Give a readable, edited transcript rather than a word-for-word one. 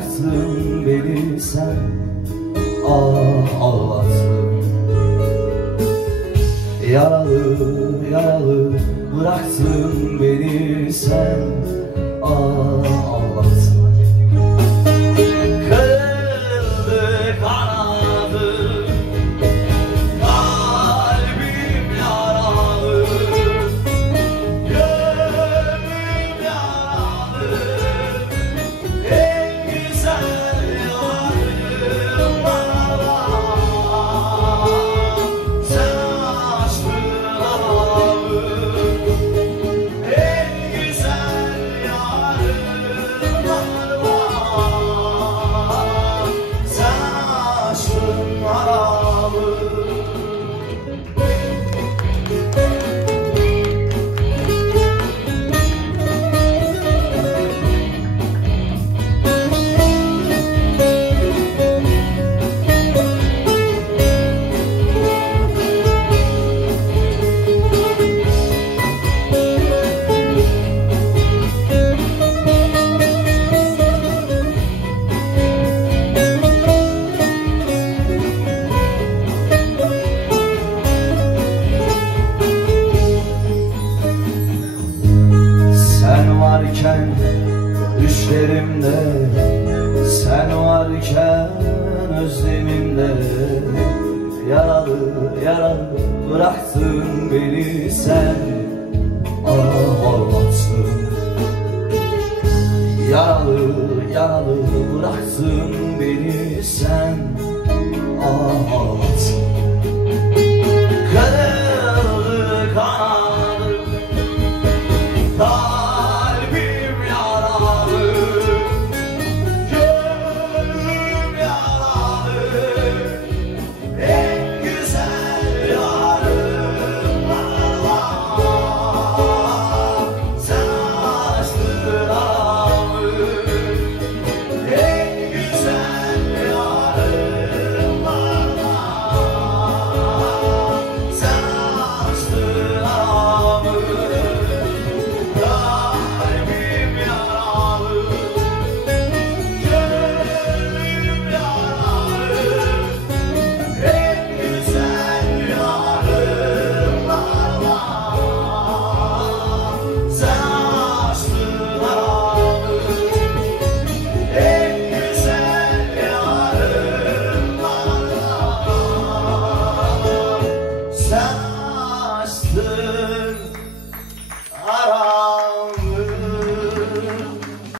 bıraktın beni sen, ah ağlattın. Yaralı yaralı bıraktın beni sen, ah ağlattın. Kırıldı kanadı, kalbim yaralı, gönlüm yaralı. En güzel yarım bana sen açtın aramı. En güzel yarım bana sen açtın aramı. Sen varken düşlerimde, sen varken özlemimde, yaralı yaralı bıraktın beni sen, ah ağlattın. Yaralı yaralı bıraktın beni sen, ah ağlattın.